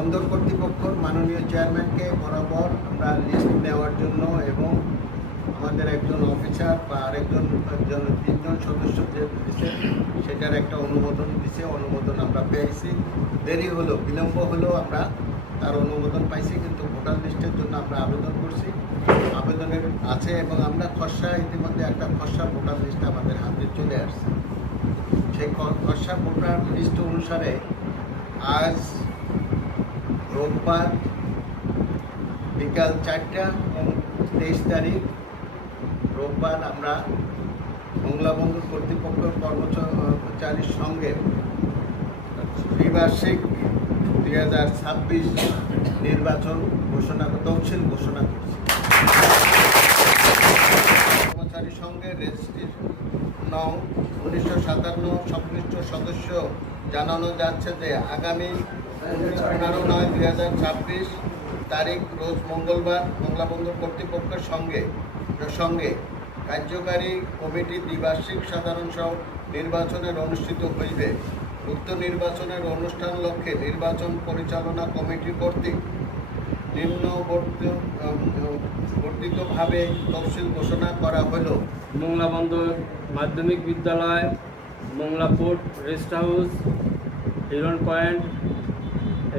বন্দর কর্তৃপক্ষর মাননীয় চেয়ারম্যানকে বরাবর আমরা লিস্ট নেওয়ার জন্য এবং আমাদের একজন অফিসার বা আরেকজন তিনজন সদস্য যে দিছে সেটার একটা অনুমোদন দিছে, অনুমোদন আমরা পেয়েছি। দেরি হলো, বিলম্ব হলো, আমরা তার অনুমোদন পাইছি, কিন্তু ভোটার লিস্টের জন্য আমরা আবেদন করছি, আবেদনের আছে এবং আমরা খসড়া ইতিমধ্যে একটা খসড়া ভোটার লিস্ট আমাদের হাতে চলে আসছে। সেই খসড়া ভোটার লিস্ট অনুসারে আজ রোববার বিকাল 4টা এবং 23 তারিখ রোববার আমরা মংলা বন্দর কর্তৃপক্ষের কর্মচারীর সঙ্গে ত্রিবার্ষিক 2026 নির্বাচন তফসিল ঘোষণা করছি। কর্মচারীর সঙ্গে রেজিস্ট্রি নং 1957 সংশ্লিষ্ট সদস্য জানানো যাচ্ছে যে আগামী 15/9/2026 তারিখ রোজ মঙ্গলবার মংলা বন্দর কর্তৃপক্ষের সঙ্গে কার্যকারী কমিটি দ্বিবার্ষিক সাধারণ নির্বাচনের অনুষ্ঠিত হইবে। উক্ত নির্বাচনের অনুষ্ঠান লক্ষ্যে নির্বাচন পরিচালনা কমিটি কর্তৃক নিম্নবর্তিতভাবে তফসিল ঘোষণা করা হল। মংলা বন্দর মাধ্যমিক বিদ্যালয়, মংলা পোর্ট রেস্ট হাউস, হিরন পয়েন্ট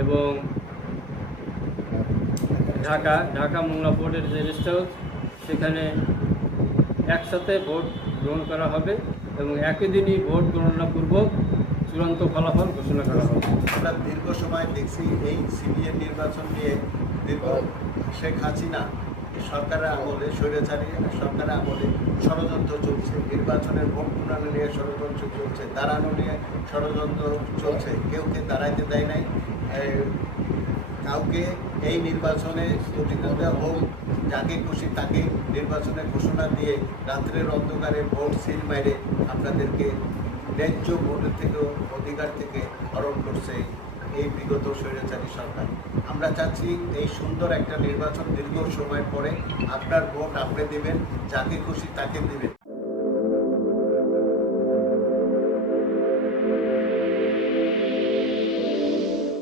এবং ঢাকা মংলা পোর্টের যে রেস্ট হাউস, সেখানে একসাথে ভোট গ্রহণ করা হবে এবং একই দিনই ভোট গণনাপূর্বক চূড়ান্ত ফলাফল ঘোষণা করা হবে। আমরা দীর্ঘ সময় দেখছি এই সিবিএ নির্বাচন নিয়ে শেখ হাসিনা সরকারের আমলে, স্বৈরাচারী সরকারের আমলে ষড়যন্ত্র চলছে, নির্বাচনের ভোট পুনরানো নিয়ে ষড়যন্ত্র চলছে, দাঁড়ানো নিয়ে ষড়যন্ত্র চলছে, কেউকে দাঁড়াইতে দেয় নাই, কাউকে এই নির্বাচনে প্রতিযোগিতা হোক, যাকে খুশি তাকে নির্বাচনের ঘোষণা দিয়ে রাত্রের অন্ধকারে ভোট সিল মেরে আপনাদেরকে ন্যায্য ভোটের থেকেও অধিকার থেকে হরণ করছে এই বিগত স্বৈরাচারী সরকার। আমরা চাচ্ছি এই সুন্দর একটা নির্বাচন দীর্ঘ সময় পরে আপনার ভোট আপনি দেবেন, যাকে খুশি তাকে দেবেন।